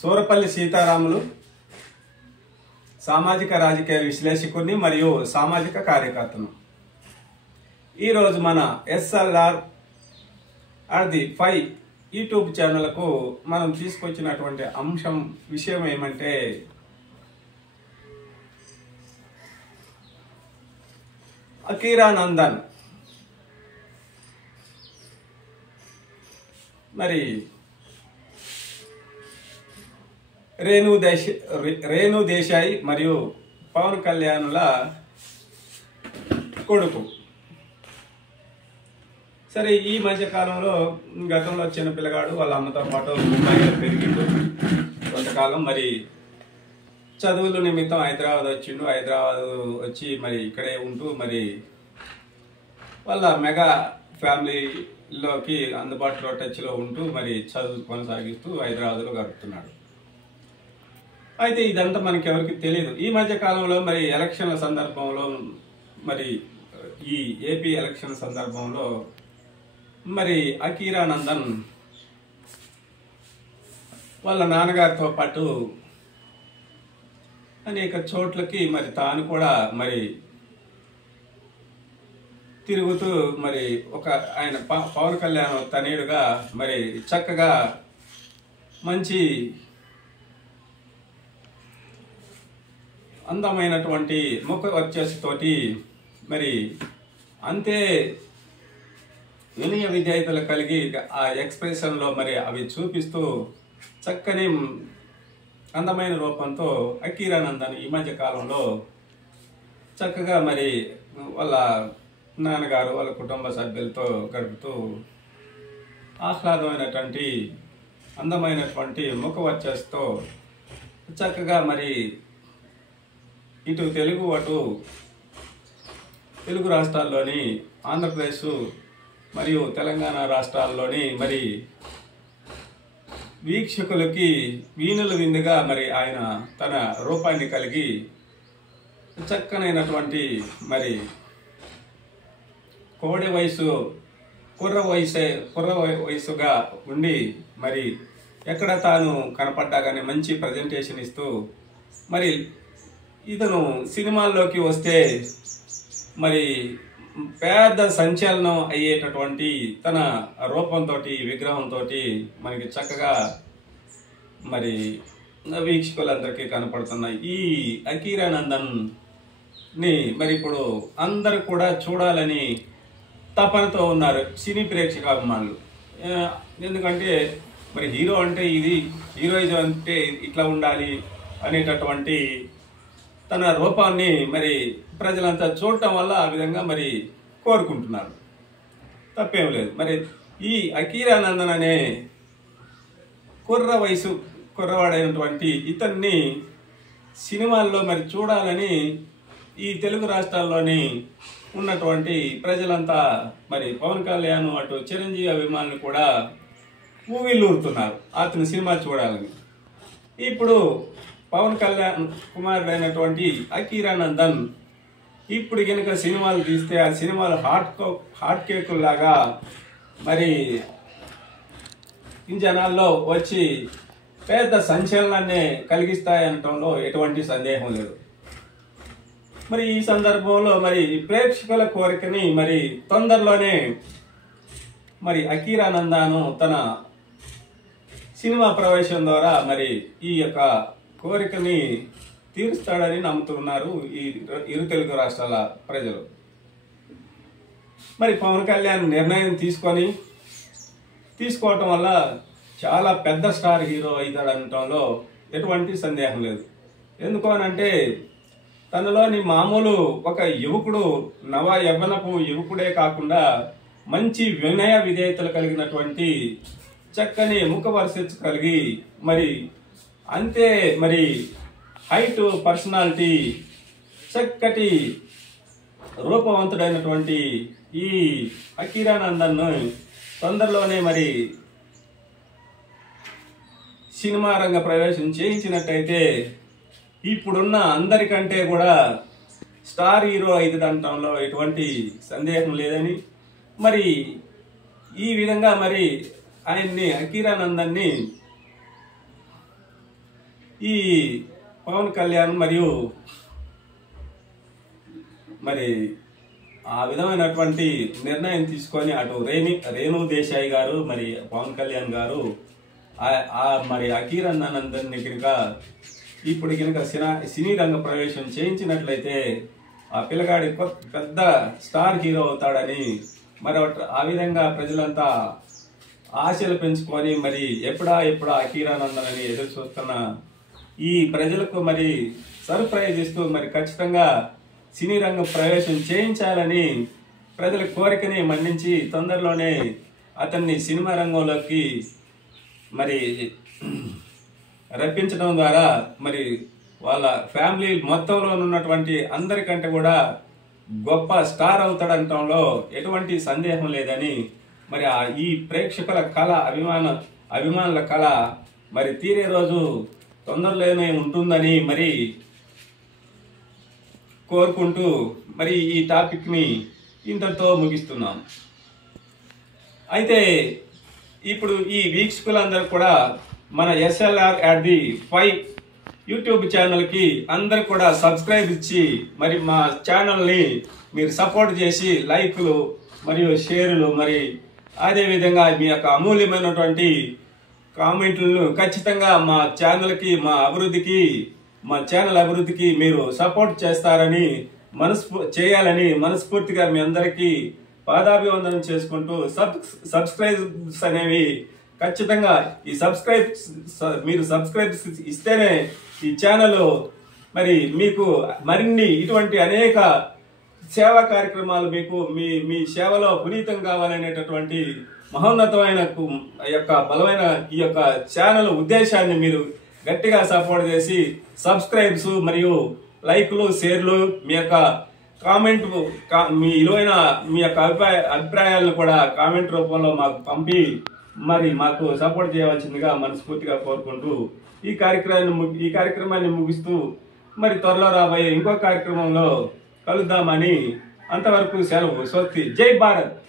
సూరపల్లి సీతారాములు సామాజిక రాజకీయ విశ్లేషకుడిని మరియు సామాజిక కార్యకర్తను. ఈరోజు మన ఎస్ఎల్ఆర్ ఆర్ ది 5 యూట్యూబ్ ఛానల్కు మనం తీసుకొచ్చినటువంటి విషయం ఏమంటే అకీరానందన్ మరి రేణు దేశాయ్ మరియు పవన్ కళ్యాణ్ల కొడుకు. సరే, ఈ మధ్య కాలంలో గతంలో చిన్న పిల్లగాడు వాళ్ళ అమ్మతో పాటు ముంబైలో పెరిగిండు కొంతకాలం. మరి చదువుల నిమిత్తం హైదరాబాద్ వచ్చిండు. హైదరాబాద్ వచ్చి మరి ఇక్కడే ఉంటూ మరి వాళ్ళ మెగా ఫ్యామిలీలోకి అందుబాటులో టచ్లో ఉంటూ మరి చదువు కొనసాగిస్తూ హైదరాబాద్లో గడుపుతున్నాడు. అయితే ఇదంతా మనకి ఎవరికి తెలియదు. ఈ మధ్య కాలంలో మరి ఎలక్షన్ల సందర్భంలో మరి ఈ ఏపీ ఎలక్షన్ సందర్భంలో మరి అకీరానందన్ వాళ్ళ నాన్నగారితో పాటు అనేక చోట్లకి మరి తాను కూడా మరి తిరుగుతూ మరి ఆయన పవన్ కళ్యాణ్ తనయుడుగా మరి చక్కగా మంచి అందమైనటువంటి ముఖ వర్చస్సుతోటి మరి అంతే వినయ విధేయతలు కలిగి ఆ ఎక్స్ప్రెషన్లో మరి అవి చూపిస్తూ చక్కని అందమైన రూపంతో అకీరానందన్ ఈ మధ్య కాలంలో చక్కగా మరి వాళ్ళ నాన్నగారు వాళ్ళ కుటుంబ సభ్యులతో గడుపుతూ ఆహ్లాదమైనటువంటి అందమైనటువంటి ముఖ వర్చస్సుతో చక్కగా మరి ఇటు తెలుగు అటు తెలుగు రాష్ట్రాల్లోని ఆంధ్రప్రదేశ్ మరియు తెలంగాణ రాష్ట్రాల్లోని మరి వీక్షకులకి వీణుల విందుగా మరి ఆయన తన రూపాన్ని కలిగి చక్కనైనటువంటి మరి కుర్ర వయసుగా ఉండి మరి ఎక్కడ తాను కనపడ్డా కానీ మంచి ప్రజెంటేషన్ ఇస్తూ మరి ఇతను సినిమాల్లోకి వస్తే మరి పెద్ద సంచలనం అయ్యేటటువంటి తన రూపంతో విగ్రహంతో మనకి చక్కగా మరి వీక్షకులందరికీ కనపడుతున్నాయి. ఈ అకీరానందన్ ని మరి ఇప్పుడు అందరు కూడా చూడాలని తపనతో ఉన్నారు సినీ ప్రేక్షకాభిమానులు. ఎందుకంటే మరి హీరో అంటే ఇది, హీరోయిజం అంటే ఇట్లా ఉండాలి అనేటటువంటి తన రూపాన్ని మరి ప్రజలంతా చూడటం వల్ల ఆ విధంగా మరి కోరుకుంటున్నారు. తప్పేం లేదు. మరి ఈ అకీరానందన్ అనే కుర్రవాడైనటువంటి ఇతన్ని సినిమాల్లో మరి చూడాలని ఈ తెలుగు రాష్ట్రాల్లోని ఉన్నటువంటి ప్రజలంతా మరి పవన్ కళ్యాణ్ అటు చిరంజీవి అభిమానులు కూడా ఊవిల్లూరుతున్నారు అతని సినిమా చూడాలని. ఇప్పుడు పవన్ కళ్యాణ్ కుమారుడైనటువంటి అకీరానందన్ ఇప్పుడు కనుక సినిమాలు తీస్తే ఆ సినిమాలు హాట్ కేకుల్లాగా మరి జనాల్లో వచ్చి పెద్ద సంచలనాన్ని కలిగిస్తాయనటంలో ఎటువంటి సందేహం లేదు. మరి ఈ సందర్భంలో మరి ప్రేక్షకుల కోరికని మరి తొందరలోనే మరి అకీరానందన్ తన సినిమా ప్రవేశం ద్వారా మరి ఈ యొక్క కోరికని తీరుస్తాడని నమ్ముతున్నారు ఈ ఇరు తెలుగు రాష్ట్రాల ప్రజలు. మరి పవన్ కళ్యాణ్ నిర్ణయం తీసుకోవటం వల్ల చాలా పెద్ద స్టార్ హీరో అవుతాడనటంలో ఎటువంటి సందేహం లేదు. ఎందుకు అనంటే తనలోని మామూలు ఒక యువకుడు, నవ యవ్వనపు యువకుడే కాకుండా మంచి వినయ విధేయతలు కలిగినటువంటి చక్కని ముఖ వర్చస్సు కలిగి మరి అంతే మరి హైట్ పర్సనాలిటీ చక్కటి రూపవంతుడైనటువంటి ఈ అకీరానందన్ తొందరలోనే మరి సినిమా రంగ ప్రవేశం చేయించినట్టయితే ఇప్పుడున్న అందరికంటే కూడా స్టార్ హీరో అవుతుందంటంలో ఎటువంటి సందేహం లేదని మరి ఈ విధంగా మరి ఆయన్ని అకీరానందన్ని ఈ పవన్ కళ్యాణ్ మరియు మరి ఆ విధమైనటువంటి నిర్ణయం తీసుకొని అటు రేణు దేశాయ్ గారు మరి పవన్ కళ్యాణ్ గారు మరి అకీరానందన్ కనుక ఇప్పుడు కనుక సినీ రంగ ప్రవేశం చేయించినట్లయితే ఆ పిల్లగాడి పెద్ద స్టార్ హీరో అవుతాడని మరి ఆ విధంగా ప్రజలంతా ఆశలు పెంచుకొని మరి ఎప్పుడా అకీరానందన్ అని ఎదురు చూస్తున్న ఈ ప్రజలకు మరి సర్ప్రైజ్ ఇస్తూ మరి ఖచ్చితంగా సినీ రంగం ప్రవేశం చేయించాలని ప్రజల కోరికని మన్నించి తొందరలోనే అతన్ని సినిమా రంగంలోకి మరి రప్పించడం ద్వారా మరి వాళ్ళ ఫ్యామిలీ మొత్తంలో ఉన్నటువంటి అందరికంటే కూడా గొప్ప స్టార్ అవుతాడంటంలో ఎటువంటి సందేహం లేదని మరి ఈ ప్రేక్షకుల కళ అభిమానుల కళ మరి తీరే రోజు తొందరలోనే ఉంటుందని మరి కోరుకుంటూ మరి ఈ టాపిక్ని ఇంతటితో ముగిస్తున్నాం. అయితే ఇప్పుడు ఈ వీక్షకులందరూ కూడా మన SLR@5 యూట్యూబ్ ఛానల్కి అందరు కూడా సబ్స్క్రైబ్ ఇచ్చి మరి మా ఛానల్ని మీరు సపోర్ట్ చేసి లైక్లు మరియు షేర్లు మరి అదేవిధంగా మీ యొక్క అమూల్యమైనటువంటి కామెంట్లను ఖచ్చితంగా మా ఛానల్కి మా ఛానల్ అభివృద్ధికి మీరు సపోర్ట్ చేస్తారని చేయాలని మనస్ఫూర్తిగా మీ అందరికీ పాదాభివందనం చేసుకుంటూ సబ్స్క్రైబ్స్ అనేవి ఖచ్చితంగా మీరు సబ్స్క్రైబ్స్ ఇస్తేనే ఈ ఛానల్ మరి మీకు మరిన్ని ఇటువంటి అనేక సేవా కార్యక్రమాలు మీకు మీ సేవలో పునీతం కావాలనేటటువంటి మహోన్నతమైన యొక్క బలమైన ఈ యొక్క ఛానల్ ఉద్దేశాన్ని మీరు గట్టిగా సపోర్ట్ చేసి సబ్స్క్రైబ్స్ మరియు లైక్లు షేర్లు మీ యొక్క కామెంట్ మీ విలువైన మీ యొక్క అభిప్రాయాలను కూడా కామెంట్ రూపంలో మాకు పంపి మరి మాకు సపోర్ట్ చేయవలసిందిగా మనస్ఫూర్తిగా కోరుకుంటూ ఈ కార్యక్రమాన్ని ముగిస్తూ మరి త్వరలో రాబోయే ఇంకో కార్యక్రమంలో కలుద్దామని అంతవరకు సెలవు. స్వస్తి. జై భారత్.